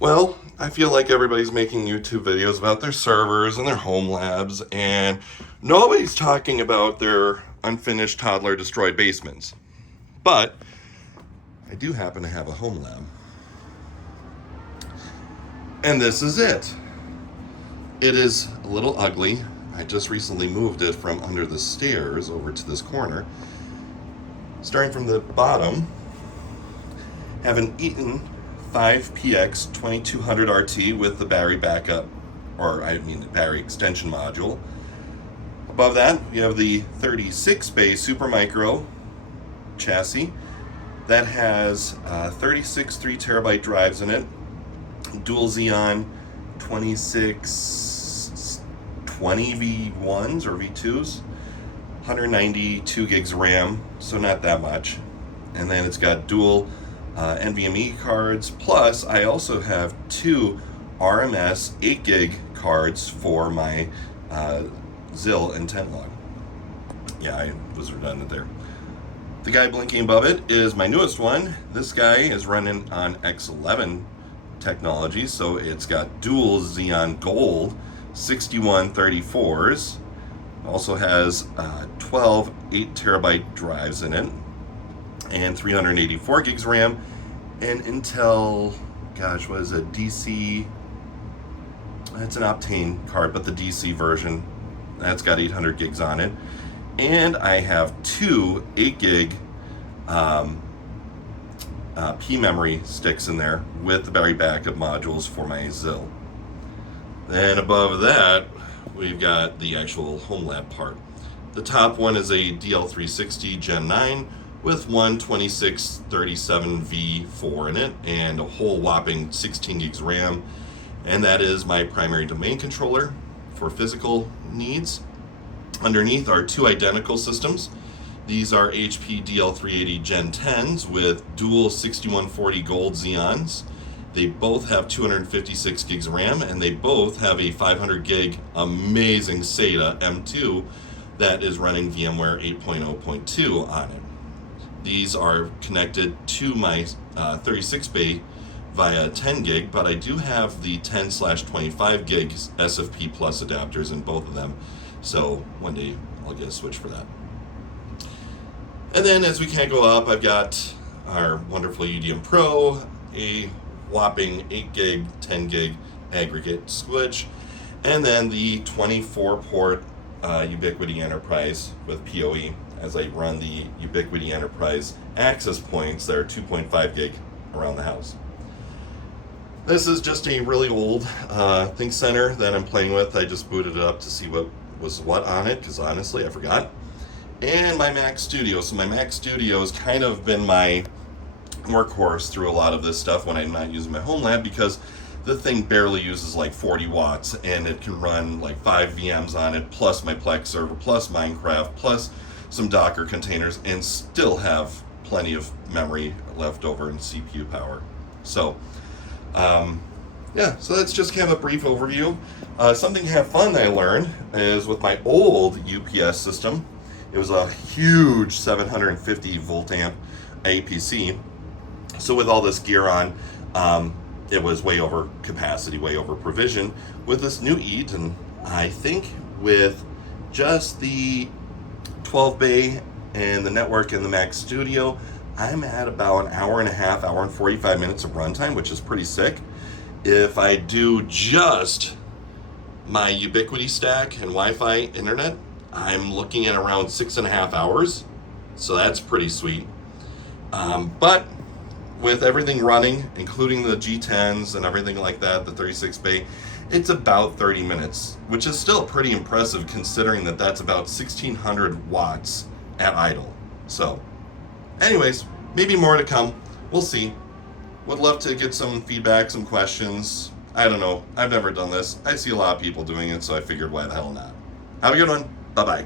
Well, I feel like everybody's making YouTube videos about their servers and their home labs, and nobody's talking about their unfinished toddler destroyed basements. But I do happen to have a home lab. And this is it. It is a little ugly. I just recently moved it from under the stairs over to this corner. Starting from the bottom, have an Eaton 5PX 2200 RT with the battery backup, the battery extension module. Above that, we have the 36 bay Supermicro chassis that has 36 3TB drives in it, dual Xeon 2620 V1s or V2s, 192 gigs RAM, so not that much. And then it's got dual NVMe cards, plus I also have two RMS 8 gig cards for my ZIL intent log. Yeah, I was redundant there. The guy blinking above it is my newest one. This guy is running on X11 technology, so it's got dual Xeon Gold 6134s. Also has 12 8TB drives in it, and 384 gigs RAM, and Intel, what is it, DC, it's an Optane card, but the DC version, that's got 800 gigs on it. And I have two 8 gig P memory sticks in there with the battery backup modules for my ZIL. Then above that, we've got the actual home lab part. The top one is a DL360 Gen 9 with one 2637V4 in it and a whole whopping 16 gigs RAM. And that is my primary domain controller for physical needs. Underneath are two identical systems. These are HP DL380 Gen 10s with dual 6140 Gold Xeons. They both have 256 gigs RAM, and they both have a 500 gig amazing SATA M2 that is running VMware 8.0.2 on it. These are connected to my 36 bay via 10 gig, but I do have the 10/25 gig SFP Plus adapters in both of them. So one day I'll get a switch for that. And then as we can't go up, I've got our wonderful UDM Pro, a whopping 8 gig, 10 gig aggregate switch, and then the 24 port Ubiquiti Enterprise with PoE as I run the Ubiquiti Enterprise access points that are 2.5 gig around the house. This is just a really old ThinkCenter that I'm playing with. I just booted it up to see what was what on it, because honestly I forgot. And my Mac Studio. So my Mac Studio has kind of been my workhorse through a lot of this stuff when I'm not using my home lab, because the thing barely uses like 40 watts and it can run like 5 VMs on it, plus my Plex server, plus Minecraft, plus some Docker containers, and still have plenty of memory left over and CPU power. So so that's just kind of a brief overview. Something to have fun that I learned is with my old UPS system. It was a huge 750 volt amp APC. So with all this gear on, it was way over capacity, way over provision. With this new Eaton, I think with just the 12 bay and the network and the Mac Studio, I'm at about an hour and a half, hour and 45 minutes of runtime, which is pretty sick. If I do just my Ubiquiti stack and Wi-Fi internet, I'm looking at around 6.5 hours. So that's pretty sweet. But with everything running, including the G10s and everything like that, the 36 bay, it's about 30 minutes, which is still pretty impressive considering that that's about 1600 watts at idle. So anyways, maybe more to come. We'll see. Would love to get some feedback, some questions. I don't know. I've never done this. I see a lot of people doing it, so I figured why the hell not. Have a good one. Bye-bye.